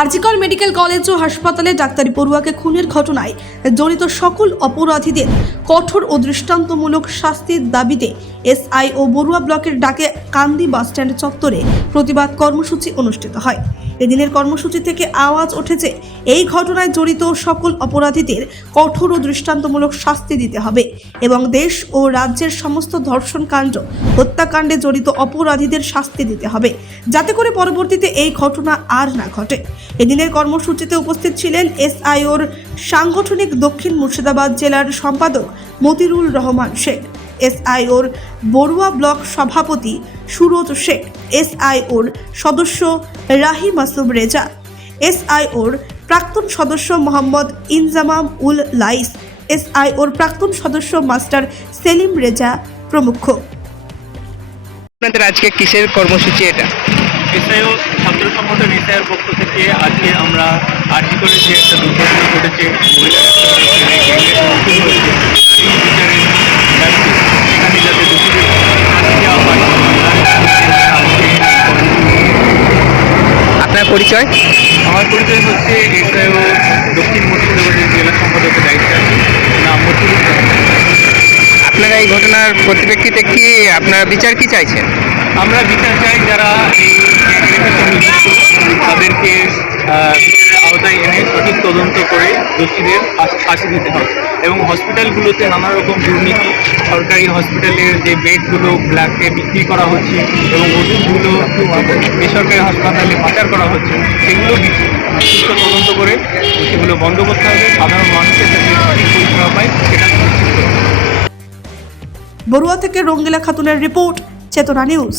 RG Kar medical college ও হাসপাতালে ডাক্তারি পড়ুয়াকে খুনের ঘটনায় জড়িত সকল অপরাধীদের কঠোর ও দৃষ্টান্তমূলক শাস্তির দাবিতে এসআইও বড়ুয়া ব্লকের ডাকে কান্দি বাসস্ট্যান্ড চত্বরে প্রতিবাদ কর্মসূচি অনুষ্ঠিত হয়। এদিনের কর্মসূচি থেকে আওয়াজ উঠেছে, এই ঘটনায় জড়িত সকল অপরাধীদের কঠোর ও দৃষ্টান্তমূলক শাস্তি দিতে হবে এবং দেশ ও রাজ্যের সমস্ত ধর্ষণকাণ্ড হত্যাকাণ্ডে জড়িত অপরাধীদের শাস্তি দিতে হবে, যাতে করে পরবর্তীতে এই ঘটনা আর না ঘটে। এদিনের কর্মসূচিতে উপস্থিত ছিলেন এসআইওর সাংগঠনিক দক্ষিণ মুর্শিদাবাদ জেলার সম্পাদক মতিরুল রহমান শেখ, এসআইওর বড়ুয়া ব্লক সভাপতি সুরজ শেখ, এসআইওর সদস্য রাহি মাসুম রেজা, এসআইওর প্রাক্তন সদস্য মোহাম্মদ ইনজামাম উল লাইস, এসআইওর প্রাক্তন সদস্য মাস্টার সেলিম রেজা প্রমুখ। আপনাদের আজকে কিসের কর্মসূচি এটা? এসআইও ছাত্র সংগঠন এসআইয়ের পক্ষ থেকে আজকে আমরা আরজিকরে যে একটা দুর্ঘটনা ঘটেছে, সেখানে যাতে দোষীদের শাস্তি দেওয়া হয়। আপনার পরিচয়? আমার পরিচয় হচ্ছে এসআইও দক্ষিণ মুর্শিদাবাদের জেলা সম্পাদকের দায়িত্বে আছে, নাম মতিরুল রহমান। আপনারা এই ঘটনার পরিপ্রেক্ষিতে কি আপনারা বিচার কি চাইছেন? আমরা বিচার চাই, যারা এই তাদেরকে বিচারের আওতায় এনে সঠিক তদন্ত করে দোষীদের ফাঁসি দিতে হবে। এবং হসপিটালগুলোতে নানা রকম দুর্নীতি, সরকারি হসপিটালের যে বেডগুলো ব্ল্যাকে বিক্রি করা হচ্ছে এবং ওষুধগুলো বেসরকারি হাসপাতালে পাচার করা হচ্ছে, সেগুলো সুষ্ঠু তদন্ত করে সেগুলো বন্ধ করতে হবে। সাধারণ মানুষের যাতে সঠিক পরিষেবা পায় সেটা নিশ্চিত করতে হবে। বড়ুয়া থেকে রঙ্গিলা খাতুনের রিপোর্ট, চেতনা নিউজ।